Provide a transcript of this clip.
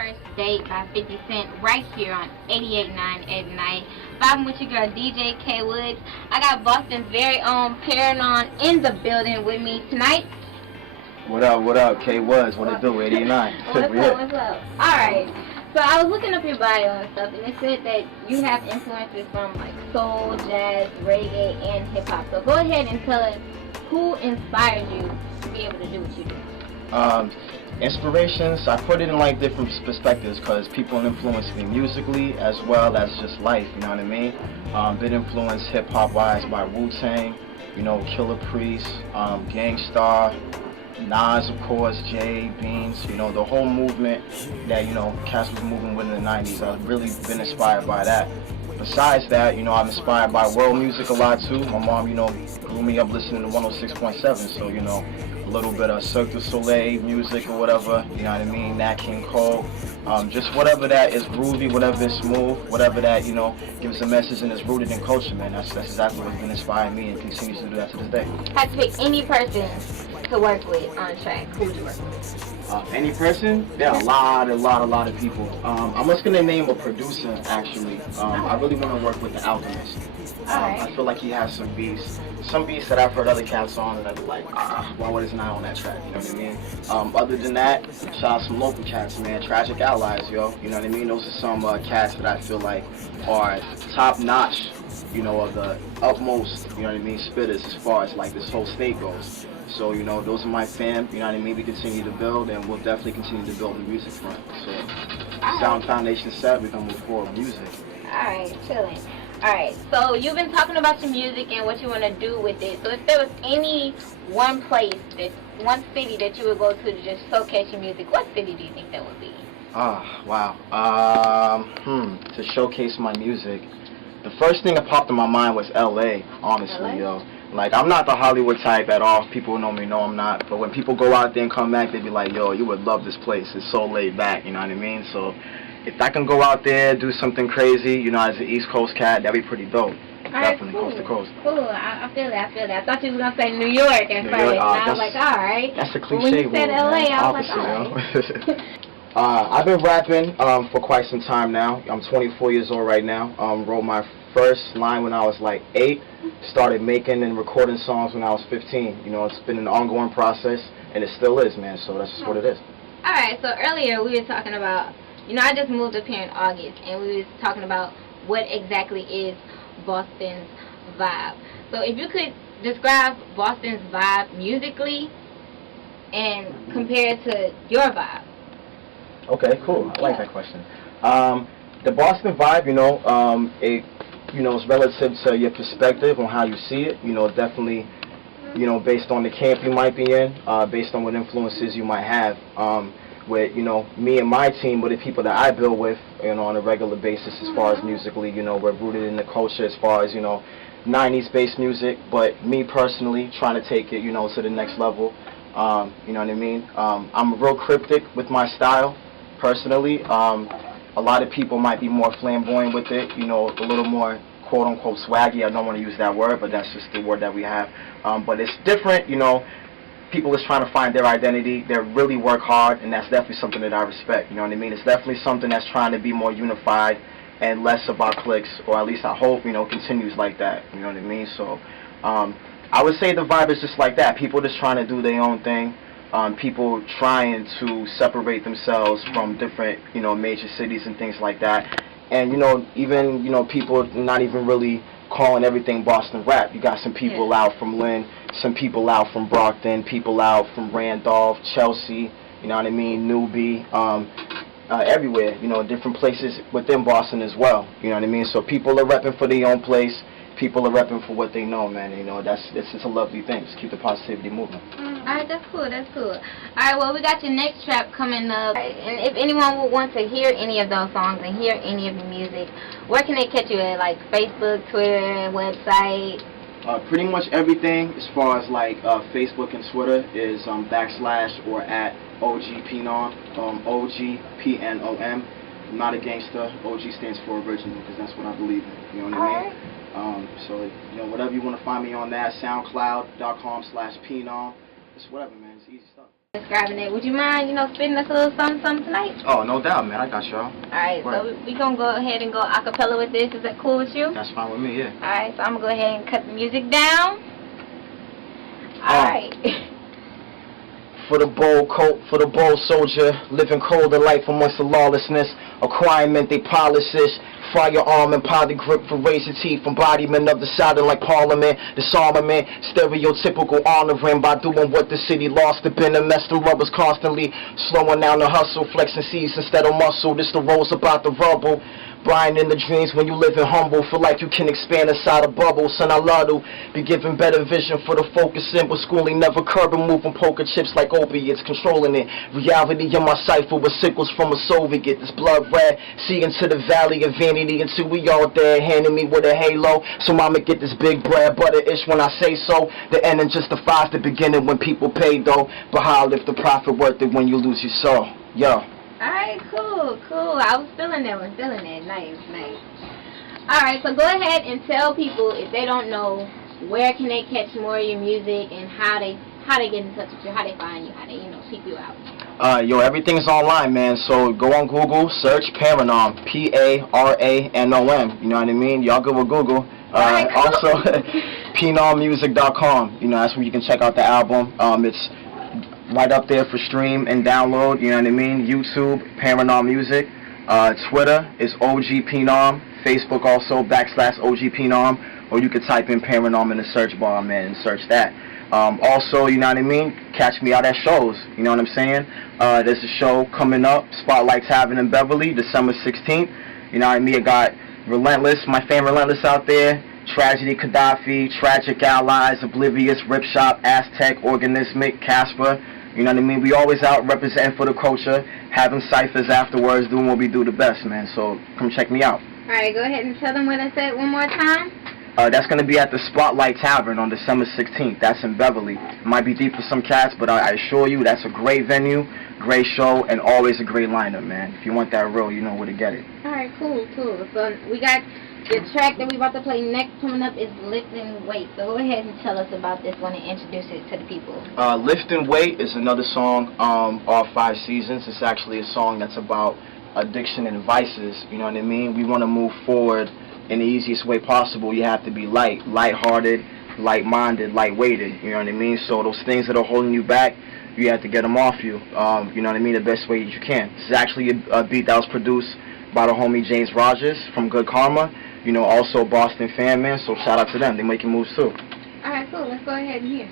First Date by 50 Cent right here on 88.9 at night. Vibing with your girl DJ K Woods. I got Boston's very own Paranon in the building with me tonight. What up, K Woods? What it do, 89? What's up? Alright, so I was looking up your bio and stuff, and it said that you have influences from like soul, jazz, reggae, and hip-hop. So go ahead and tell us who inspired you to be able to do what you do. Inspirations, I put it in like different perspectives because people influence me musically as well as just life, you know what I mean? Been influenced hip-hop wise by Wu-Tang, you know, Killer Priest, Gangstar, Nas, of course, Jay, Beans, you know, the whole movement that, you know, Cass was moving with in the 90s. I've really been inspired by that. Besides that, you know, I'm inspired by world music a lot too. My mom, you know, grew me up listening to 106.7, so, you know, a little bit of Cirque du Soleil music or whatever, you know what I mean, Nat King Cole. Just whatever that is groovy, whatever is smooth, whatever that, you know, gives a message and is rooted in culture, man. That's exactly what's been inspiring me and continues to do that to this day. Had to pick any person to work with on track. Who would you work with? Any person? There are a lot of people. I'm just gonna name a producer actually. I really want to work with The Alchemist. I feel like he has some beats that I've heard other cats on and I'd be like, why wasn't I on that track? You know what I mean? Other than that, shout out some local cats, man. Tragic Allies, yo. You know what I mean? Those are some cats that I feel like are top notch, you know, of the utmost, you know what I mean, spitters as far as like this whole state goes. So, you know, those are my fam, you know what I mean? We continue to build and we'll definitely continue to build the music front. So, sound foundation set, we're gonna move forward with music. Alright, chilling. Alright, so you've been talking about your music and what you want to do with it. So if there was any one city that you would go to just showcase your music, what city do you think that would be? Wow. To showcase my music, the first thing that popped in my mind was LA, honestly, yo. Like, I'm not the Hollywood type at all. People who know me know I'm not. But when people go out there and come back, they be like, yo, you would love this place. It's so laid back, you know what I mean? So if I can go out there, do something crazy, you know, as an East Coast cat, that'd be pretty dope. Definitely, cool. coast to coast. Cool, I feel that. I thought you were going to say New York at first. And I was like, all right. That's a cliche when you said word, LA, man. I was like, all right. I've been rapping for quite some time now. I'm 24 years old right now. Wrote my first line when I was like 8. Started making and recording songs when I was 15. You know, it's been an ongoing process, and it still is, man. So that's just what it is. All right. So earlier we were talking about, you know, I just moved up here in August, and we was talking about what exactly is Boston's vibe. So if you could describe Boston's vibe musically and compare it to your vibe. Okay, cool. I like that question. The Boston vibe, you know, it's relative to your perspective on how you see it. You know, definitely, you know, based on the camp you might be in, based on what influences you might have. With, you know, me and my team, with the people that I build with, you know, on a regular basis as far as musically, you know, we're rooted in the culture as far as, you know, 90s based music, but me personally trying to take it, you know, to the next level. You know what I mean? I'm real cryptic with my style, personally. A lot of people might be more flamboyant with it, you know, a little more quote-unquote swaggy. I don't want to use that word, but that's just the word that we have. But it's different, you know. People is trying to find their identity. They really work hard, and that's definitely something that I respect, you know what I mean? It's definitely something that's trying to be more unified and less about cliques, or at least I hope, you know, continues like that, you know what I mean? So I would say the vibe is just like that. People just trying to do their own thing. People trying to separate themselves from different, you know, major cities and things like that. And, you know, even, you know, people not even really calling everything Boston rap. You got some people out from Lynn, some people out from Brockton, people out from Randolph, Chelsea, you know what I mean, Newby, everywhere, you know, different places within Boston as well, you know what I mean? So people are repping for their own place. People are repping for what they know, man. You know, it's a lovely thing. Just keep the positivity moving. Alright, that's cool. Alright, well, we got your next trap coming up. And if anyone would want to hear any of those songs and hear any of your music, where can they catch you at? Like Facebook, Twitter, website? Pretty much everything as far as like Facebook and Twitter is / or at OGPNOM, OGPNOM. I'm not a gangster. OG stands for original because that's what I believe in. You know what I mean? So, you know, whatever you want to find me on that, SoundCloud.com/PNOM. It's whatever, man. It's easy stuff. Describing it. Would you mind, spitting us a little something tonight? Oh, no doubt, man. I got y'all. Alright, so we gonna go ahead and go a cappella with this. Is that cool with you? That's fine with me, yeah. Alright, so I'm gonna go ahead and cut the music down. Alright. For the bold soldier, living cold in life amongst the lawlessness, acquirement they policies, firearm and powder grip for razor teeth, embodiment of the Southern like Parliament, disarmament, stereotypical honoring by doing what the city lost to been and messed them rubbers constantly, slowing down the hustle, flexing seeds instead of muscle, this the rose about the rubble. Blind in the dreams when you living humble, feel like you can expand inside a bubble. Son, I love to be given better vision for the focusing, but schooling never curbing, moving poker chips like opiates, controlling it. Reality in my cipher with sickles from a Soviet. This blood red, see into the valley of vanity until we all dead, handing me with a halo. So I'ma get this big bread, butter-ish when I say so. The ending justifies the beginning when people pay though. But how if the profit worth it when you lose your soul? Yo. Alright, cool. I was feeling that one, Nice. Alright, so go ahead and tell people, if they don't know, where can they catch more of your music and how they get in touch with you, how they find you, how they, seek you out. Everything's online, man. So go on Google, search Paranom, P-A-R-A-N-O-M. You know what I mean? Y'all good with Google. Right, cool. Also, PNOMmusic.com. That's where you can check out the album. It's right up there for stream and download, you know what I mean? YouTube, Paranorm Music. Twitter is OG Phenom. Facebook also, /OG Phenom. Or you could type in Paranorm in the search bar, man, and search that. Also, you know what I mean? Catch me out at shows, you know what I'm saying? There's a show coming up, Spotlight Tavern in Beverly, December 16th. You know what I mean? I got Relentless, my fan Relentless out there. Tragedy, Gaddafi, Tragic Allies, Oblivious, Rip Shop, Aztec, Organismic, Casper. You know what I mean? We always out representing for the culture, having ciphers afterwards, doing what we do the best, man. So come check me out. All right, go ahead and tell them where that's at one more time. That's going to be at the Spotlight Tavern on December 16th. That's in Beverly. It might be deep for some cats, but I assure you that's a great venue, great show, and always a great lineup, man. If you want that real, you know where to get it. All right, cool. So we got the track that we about to play next coming up is Lift and Weight. So go ahead and tell us about this one and introduce it to the people. Lift and Weight is another song off 5 Seasons. It's actually a song that's about addiction and vices. You know what I mean? We want to move forward in the easiest way possible. You have to be light-hearted, light-minded, light-weighted. You know what I mean? So those things that are holding you back, you have to get them off you. You know what I mean? The best way you can. This is actually a beat that was produced by the homie James Rogers from Good Karma. Also a Boston fan, man, so shout out to them. They're making moves too. All right, cool. Let's go ahead and hear.